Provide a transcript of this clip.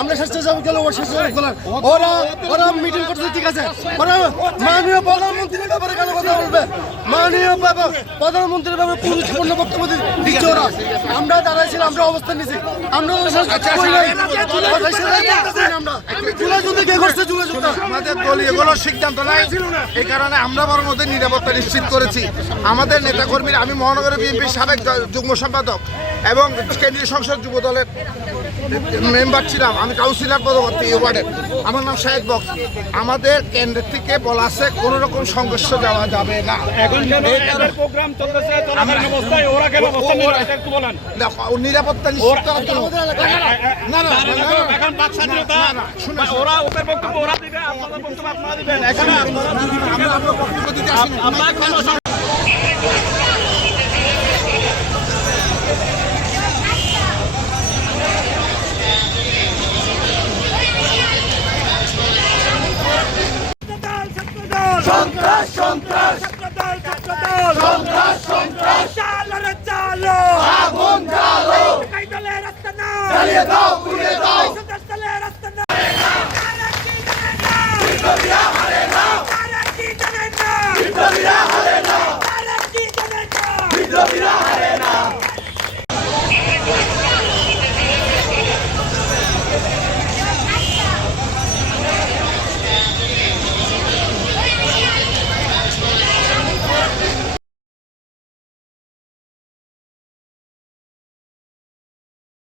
আমরা স্বেচ্ছাসেবক দল ওরা মিটিং করছে, ঠিক আছে, ওরা মাননীয় প্রধানমন্ত্রীর ব্যাপারে কেন কথা বলবে? মাননীয় প্রধানমন্ত্রীর ব্যাপারে গুরুত্বপূর্ণ বক্তব্য দিচ্ছে ওরা। আমরা দাঁড়াইছিলাম, আমরা অবস্থান নিয়েছি, আমরা আমাদের দলীয় কোনো সিদ্ধান্ত নাই, এই কারণে আমরা বরং ওদের নিরাপত্তা নিশ্চিত করেছি। আমাদের নেতাকর্মীরা, আমি মহানগর বিএনপির সাবেক যুগ্ম সম্পাদক এবং কেন্দ্রীয় সংসদ যুব দলের মেম্বার ছিলাম, আমি কাউন্সিলর পদবর্তী ওয়ার্ডের, আমার নাম শাহেদ বক্স। আমাদের কেন্দ্র থেকে বলা আছে কোনো রকম সংঘর্ষ যাওয়া যাবে না। নিরাপত্তা নিশ্চিত করার জন্য সন্ত্রাস সন্ত্রাস সন্ত্রাস সন্ত্রাস চালো রে চালো আগুন জ্বালো দলের রাস্তা না জ্বালিয়ে দাও